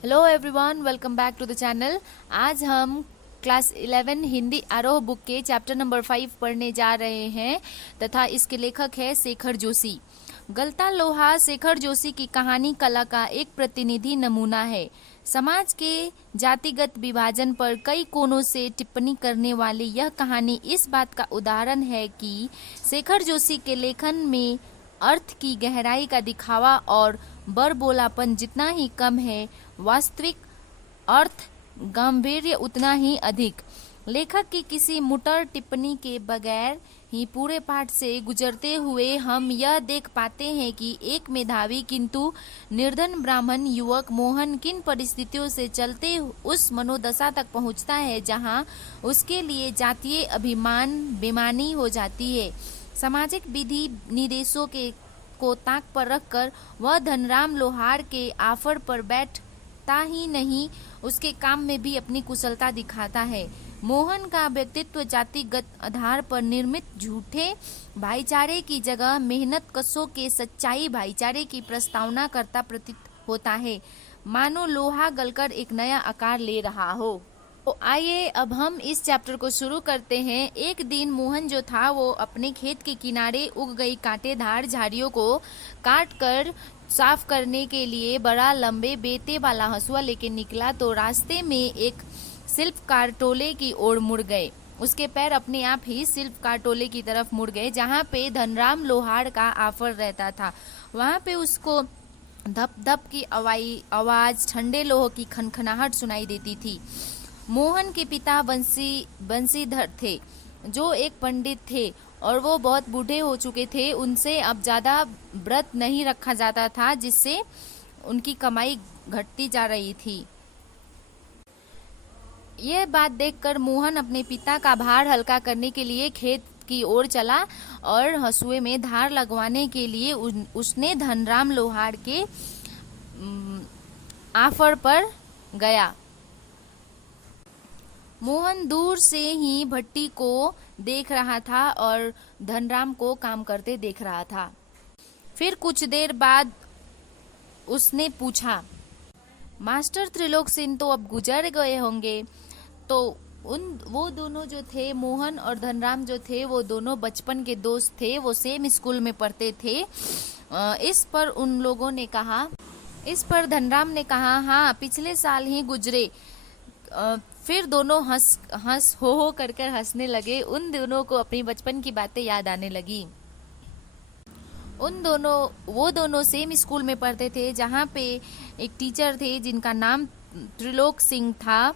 Hello everyone, welcome back to the channel. आज हम class 11 Hindi आरोह बुक के चैप्टर नंबर 5 पढ़ने जा रहे हैं तथा इसके लेखक है शेखर जोशी। गलता लोहा शेखर जोशी की कहानी कला का एक प्रतिनिधि नमूना है। समाज के जातिगत विभाजन पर कई कोणों से टिप्पणी करने वाली यह कहानी इस बात का उदाहरण है कि शेखर जोशी के लेखन में अर्थ की गहराई का दिखावा और बड़बोलापन जितना ही कम है, वास्तविक अर्थ गांभीर्य उतना ही अधिक। लेखक की किसी मुटर टिप्पणी के बगैर ही पूरे पाठ से गुजरते हुए हम यह देख पाते हैं कि एक मेधावी किंतु निर्धन ब्राह्मण युवक मोहन किन परिस्थितियों से चलते उस मनोदशा तक पहुंचता है जहां उसके लिए जातीय अभिमान बेमानी हो जाती है। सामाजिक विधि निर्देशों के को ताक पर रखकर वह धनराम लोहार के ऑफर पर बैठता ही नहीं, उसके काम में भी अपनी कुशलता दिखाता है। मोहन का व्यक्तित्व जातिगत आधार पर निर्मित झूठे भाईचारे की जगह मेहनत कशों के सच्चाई भाईचारे की प्रस्तावना करता प्रतीत होता है, मानो लोहा गलकर एक नया आकार ले रहा हो। तो आइए अब हम इस चैप्टर को शुरू करते हैं। एक दिन मोहन जो था वो अपने खेत के किनारे उग गई कांटेदार झाड़ियों को काट कर साफ करने के लिए बड़ा लंबे बेते वाला हंसुआ लेके निकला तो रास्ते में एक शिल्पकार टोले की ओर मुड़ गए। उसके पैर अपने आप ही शिल्पकार टोले की तरफ मुड़ गए जहाँ पे धनराम लोहार का ऑफर रहता था। वहाँ पे उसको धप धप की आवाज, ठंडे लोह की खनखनाहट सुनाई देती थी। मोहन के पिता बंसीधर थे जो एक पंडित थे और वो बहुत बूढ़े हो चुके थे। उनसे अब ज्यादा व्रत नहीं रखा जाता था जिससे उनकी कमाई घटती जा रही थी। यह बात देखकर मोहन अपने पिता का भार हल्का करने के लिए खेत की ओर चला और हंसुए में धार लगवाने के लिए उसने धनराम लोहार के ऑफर पर गया। मोहन दूर से ही भट्टी को देख रहा था और धनराम को काम करते देख रहा था। फिर कुछ देर बाद उसने पूछा, मास्टर त्रिलोक सिंह तो अब गुजर गए होंगे। तो वो दोनों जो थे, मोहन और धनराम जो थे, वो दोनों बचपन के दोस्त थे, वो सेम स्कूल में पढ़ते थे। इस पर धनराम ने कहा, हाँ पिछले साल ही गुजरे। फिर दोनों हंस हो कर हंसने लगे। उन दोनों को अपनी बचपन की बातें याद आने लगी। वो दोनों सेम स्कूल में पढ़ते थे जहाँ पे एक टीचर थे जिनका नाम त्रिलोक सिंह था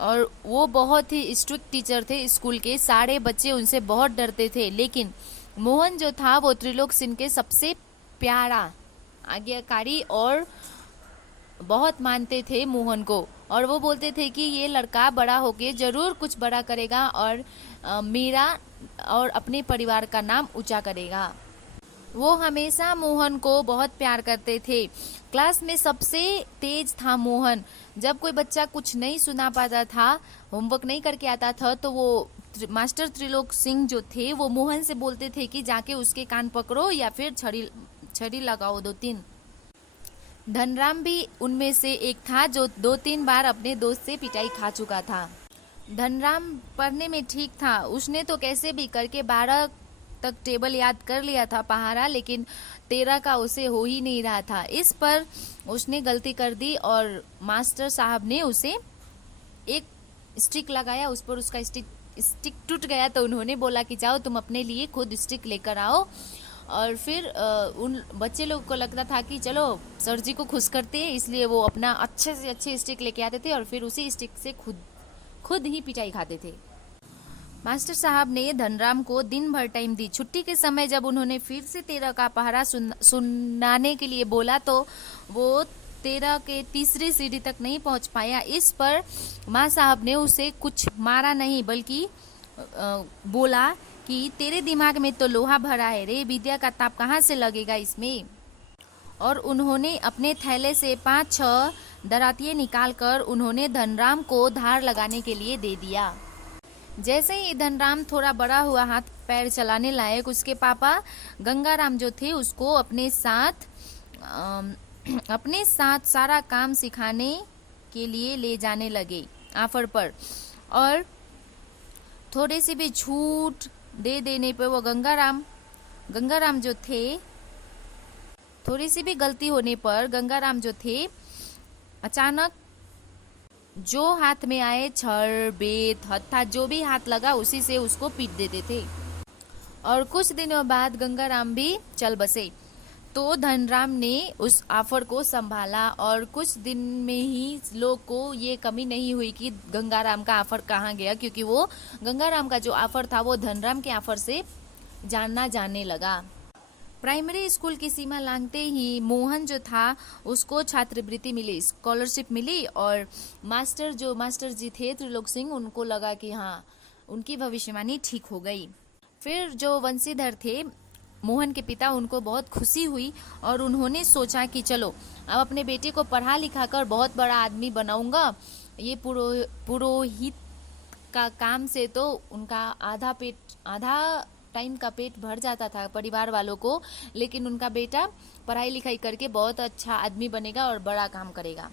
और वो बहुत ही स्ट्रिक्ट टीचर थे। स्कूल के सारे बच्चे उनसे बहुत डरते थे, लेकिन मोहन जो था वो त्रिलोक सिंह के सबसे प्यारा, आज्ञाकारी और बहुत मानते थे मोहन को। और वो बोलते थे कि ये लड़का बड़ा होके जरूर कुछ बड़ा करेगा और मेरा और अपने परिवार का नाम ऊंचा करेगा। वो हमेशा मोहन को बहुत प्यार करते थे। क्लास में सबसे तेज था मोहन। जब कोई बच्चा कुछ नहीं सुना पाता था, होमवर्क नहीं करके आता था, तो वो मास्टर त्रिलोक सिंह जो थे वो मोहन से बोलते थे कि जाके उसके कान पकड़ो या फिर छड़ी लगाओ 2-3। धनराम भी उनमें से एक था जो 2-3 बार अपने दोस्त से पिटाई खा चुका था। धनराम पढ़ने में ठीक था। उसने तो कैसे भी करके 12 तक टेबल याद कर लिया था पहाड़ा, लेकिन 13 का उसे हो ही नहीं रहा था। इस पर उसने गलती कर दी और मास्टर साहब ने उसे एक स्टिक लगाया। उस पर उसका स्टिक टूट गया तो उन्होंने बोला कि जाओ तुम अपने लिए खुद स्टिक लेकर आओ। और फिर उन बच्चे लोग को लगता था कि चलो सर जी को खुश करते हैं, इसलिए वो अपना अच्छे से अच्छे स्टिक लेके आते थे और फिर उसी स्टिक से खुद ही पिटाई खाते थे। मास्टर साहब ने धनराम को दिन भर टाइम दी। छुट्टी के समय जब उन्होंने फिर से 13 का पहाड़ा सुनाने के लिए बोला तो वो 13 के तीसरी सीढ़ी तक नहीं पहुंच पाया। इस पर माँ साहब ने उसे कुछ मारा नहीं, बल्कि बोला कि तेरे दिमाग में तो लोहा भरा है रे, विद्या का ताप कहाँ से लगेगा इसमें। और उन्होंने अपने थैले से 5-6 दरातिये निकालकर उन्होंने धनराम को धार लगाने के लिए दे दिया। जैसे ही धनराम थोड़ा बड़ा हुआ, हाथ पैर चलाने लायक, उसके पापा गंगाराम जो थे उसको अपने साथ सारा काम सिखाने के लिए ले जाने लगे ऑफर पर, और थोड़े से भी छूट दे देने पर वो गंगाराम जो थे, थोड़ी सी भी गलती होने पर गंगाराम जो थे अचानक जो हाथ में आए, छड़, बेत, हत्था, जो भी हाथ लगा उसी से उसको पीट देते थे। और कुछ दिनों बाद गंगाराम भी चल बसे। तो धनराम ने उस ऑफर को संभाला और कुछ दिन में ही लोग को ये कमी नहीं हुई कि गंगाराम का ऑफर कहाँ गया, क्योंकि वो गंगाराम का जो ऑफर था वो धनराम के ऑफर से जानना जाने लगा। प्राइमरी स्कूल की सीमा लांघते ही मोहन जो था उसको छात्रवृत्ति मिली, स्कॉलरशिप मिली, और मास्टर जी थे त्रिलोक सिंह, उनको लगा कि हाँ उनकी भविष्यवाणी ठीक हो गई। फिर जो वंशीधर थे मोहन के पिता, उनको बहुत खुशी हुई और उन्होंने सोचा कि चलो अब अपने बेटे को पढ़ा लिखा कर बहुत बड़ा आदमी बनाऊंगा। ये पुरोहित का काम से तो उनका आधा टाइम का पेट भर जाता था परिवार वालों को, लेकिन उनका बेटा पढ़ाई लिखाई करके बहुत अच्छा आदमी बनेगा और बड़ा काम करेगा।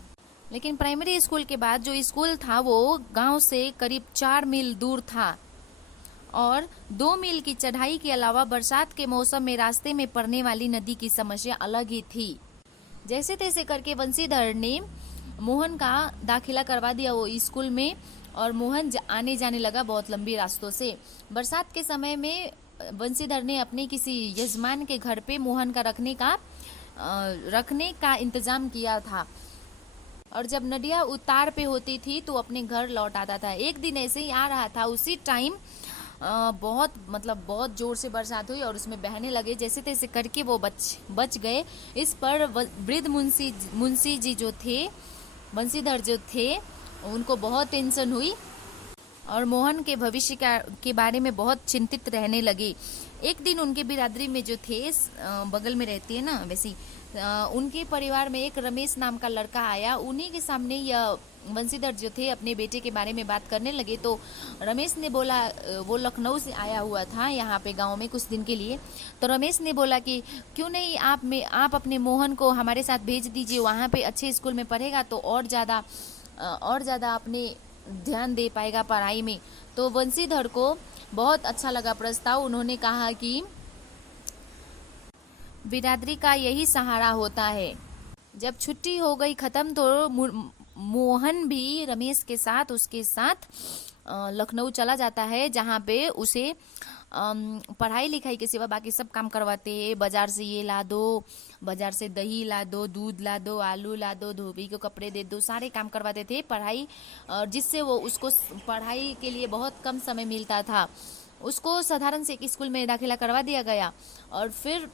लेकिन प्राइमरी स्कूल के बाद जो स्कूल था वो गांव से करीब 4 मील दूर था, और 2 मील की चढ़ाई के अलावा बरसात के मौसम में रास्ते में पड़ने वाली नदी की समस्या अलग ही थी। जैसे तैसे करके वंशीधर ने मोहन का दाखिला करवा दिया वो स्कूल में, और मोहन आने जाने लगा बहुत लंबी रास्तों से। बरसात के समय में वंशीधर ने अपने किसी यजमान के घर पे मोहन का रखने का इंतजाम किया था, और जब नदियाँ उतार पे होती थी तो अपने घर लौट आता था। एक दिन ऐसे ही आ रहा था, उसी टाइम बहुत जोर से बरसात हुई और उसमें बहने लगे। जैसे तैसे करके वो बच गए। इस पर वृद्ध मुंशी जी जो थे, वंशीधर जो थे, उनको बहुत टेंशन हुई और मोहन के भविष्य के बारे में बहुत चिंतित रहने लगे। एक दिन उनके बिरादरी में जो थे, बगल में रहती है ना वैसी, उनके परिवार में एक रमेश नाम का लड़का आया। उन्हीं के सामने यह वंशीधर जो थे अपने बेटे के बारे में बात करने लगे। तो रमेश ने बोला, वो लखनऊ से आया हुआ था यहाँ पे गांव में कुछ दिन के लिए। तो रमेश ने बोला कि क्यों नहीं आप अपने मोहन को हमारे साथ भेज दीजिए, वहाँ पे अच्छे स्कूल में पढ़ेगा तो और ज़्यादा अपने ध्यान दे पाएगा पढ़ाई में। तो वंशीधर को बहुत अच्छा लगा प्रस्ताव। उन्होंने कहा कि बिरादरी का यही सहारा होता है। जब छुट्टी हो गई खत्म तो मोहन भी रमेश के साथ उसके साथ लखनऊ चला जाता है, जहाँ पे उसे पढ़ाई लिखाई के सिवा बाकी सब काम करवाते हैं। बाजार से ये ला दो, बाजार से दही ला दो, दूध ला दो, आलू ला दो, धोबी को कपड़े दे दो, सारे काम करवाते थे पढ़ाई, जिससे वो उसको पढ़ाई के लिए बहुत कम समय मिलता था। उसको साधारण से एक स्कूल में दाखिला करवा दिया गया और फिर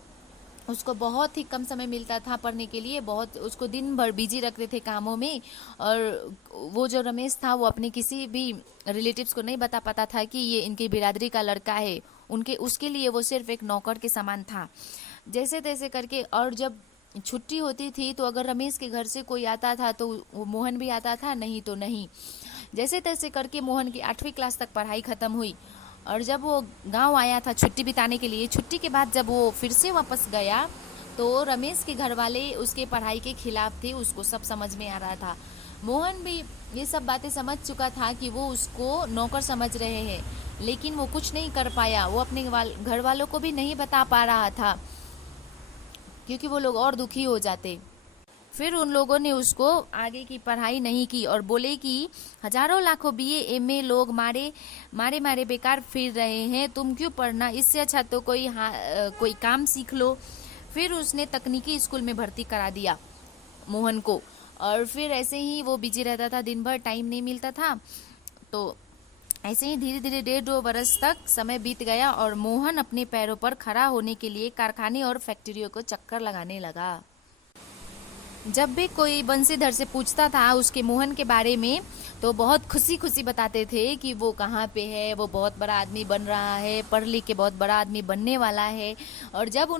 उसको बहुत ही कम समय मिलता था पढ़ने के लिए। बहुत उसको दिन भर बिजी रखते थे कामों में। और वो जो रमेश था वो अपने किसी भी रिलेटिव्स को नहीं बता पाता था कि ये इनकी बिरादरी का लड़का है। उसके लिए वो सिर्फ एक नौकर के समान था। जैसे तैसे करके, और जब छुट्टी होती थी तो अगर रमेश के घर से कोई आता था तो वो मोहन भी आता था, नहीं तो नहीं। जैसे तैसे करके मोहन की 8वीं क्लास तक पढ़ाई खत्म हुई और जब वो गांव आया था छुट्टी बिताने के लिए, छुट्टी के बाद जब वो फिर से वापस गया तो रमेश के घर वाले उसके पढ़ाई के खिलाफ थे। उसको सब समझ में आ रहा था। मोहन भी ये सब बातें समझ चुका था कि वो उसको नौकर समझ रहे हैं, लेकिन वो कुछ नहीं कर पाया। वो अपने घर वालों को भी नहीं बता पा रहा था क्योंकि वो लोग और दुखी हो जाते। फिर उन लोगों ने उसको आगे की पढ़ाई नहीं की और बोले कि हजारों लाखों बीए एमए लोग मारे बेकार फिर रहे हैं, तुम क्यों पढ़ना, इससे अच्छा तो कोई काम सीख लो। फिर उसने तकनीकी स्कूल में भर्ती करा दिया मोहन को, और फिर ऐसे ही वो बिजी रहता था, दिन भर टाइम नहीं मिलता था। तो ऐसे ही धीरे धीरे 1.5-2 बरस तक समय बीत गया और मोहन अपने पैरों पर खड़ा होने के लिए कारखाने और फैक्ट्रियों को चक्कर लगाने लगा। जब भी कोई बंसीधर से पूछता था उसके मोहन के बारे में तो बहुत खुशी बताते थे कि वो कहाँ पे है, वो बहुत बड़ा आदमी बन रहा है, पढ़ लिख के बहुत बड़ा आदमी बनने वाला है। और जब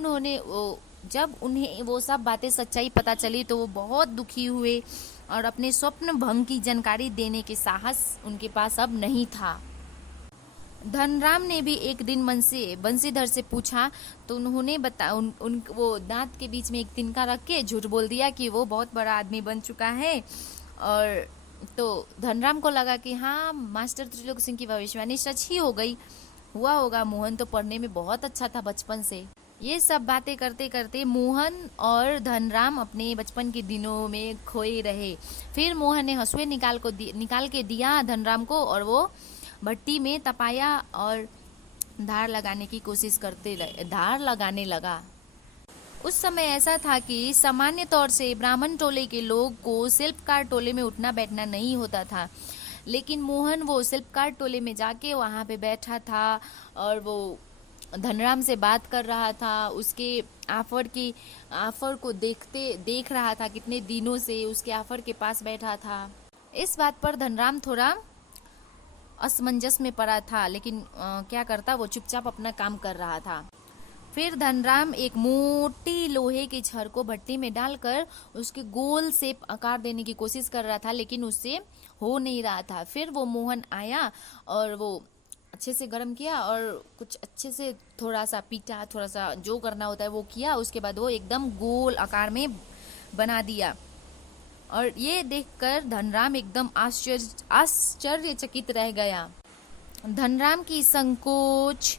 उन्हें वो सब बातें सच्चाई पता चली तो वो बहुत दुखी हुए और अपने स्वप्न भंग की जानकारी देने के साहस उनके पास अब नहीं था। धनराम ने भी एक दिन बंसीधर से पूछा तो उन्होंने वो दांत के बीच में एक तिनका रख के झूठ बोल दिया कि वो बहुत बड़ा आदमी बन चुका है और तो धनराम को लगा कि हाँ, मास्टर त्रिलोक सिंह की भविष्यवाणी सच ही हो गई, हुआ होगा, मोहन तो पढ़ने में बहुत अच्छा था बचपन से। ये सब बातें करते करते मोहन और धनराम अपने बचपन के दिनों में खोए रहे। फिर मोहन ने हंसुए निकाल के दिया धनराम को, और वो भट्टी में तपाया और धार लगाने की कोशिश धार लगाने लगा। उस समय ऐसा था कि सामान्य तौर से ब्राह्मण टोले के लोग को शिल्पकार टोले में उठना बैठना नहीं होता था, लेकिन मोहन वो शिल्पकार टोले में जाके वहाँ पे बैठा था और वो धनराम से बात कर रहा था, उसके आफर को देख रहा था, कितने दिनों से उसके आफर के पास बैठा था। इस बात पर धनराम थोड़ा असमंजस में पड़ा था, लेकिन क्या करता, वो चुपचाप अपना काम कर रहा था। फिर धनराम एक मोटी लोहे की छड़ को भट्टी में डालकर उसके गोल शेप आकार देने की कोशिश कर रहा था, लेकिन उससे हो नहीं रहा था। फिर वो मोहन आया और वो अच्छे से गर्म किया और कुछ अच्छे से थोड़ा सा पीटा, थोड़ा सा जो करना होता है वो किया। उसके बाद वो एकदम गोल आकार में बना दिया, और ये देखकर धनराम एकदम आश्चर्यचकित रह गया। धनराम की संकोच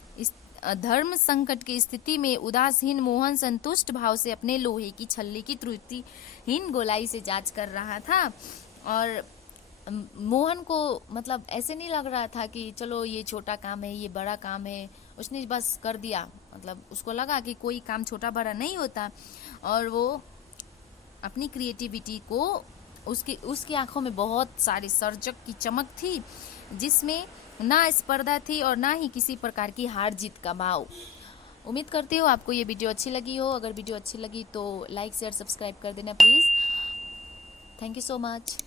धर्म संकट की स्थिति में उदासीन मोहन संतुष्ट भाव से अपने लोहे की छल्ली की त्रुटिहीन गोलाई से जांच कर रहा था। और मोहन को मतलब ऐसे नहीं लग रहा था कि चलो ये छोटा काम है, ये बड़ा काम है, उसने बस कर दिया। मतलब उसको लगा कि कोई काम छोटा बड़ा नहीं होता, और वो अपनी क्रिएटिविटी को उसकी आंखों में बहुत सारी सर्जक की चमक थी, जिसमें ना स्पर्धा थी और ना ही किसी प्रकार की हार जीत का भाव। उम्मीद करती हूँ आपको ये वीडियो अच्छी लगी हो। अगर वीडियो अच्छी लगी तो लाइक शेयर सब्सक्राइब कर देना please. Thank you so much.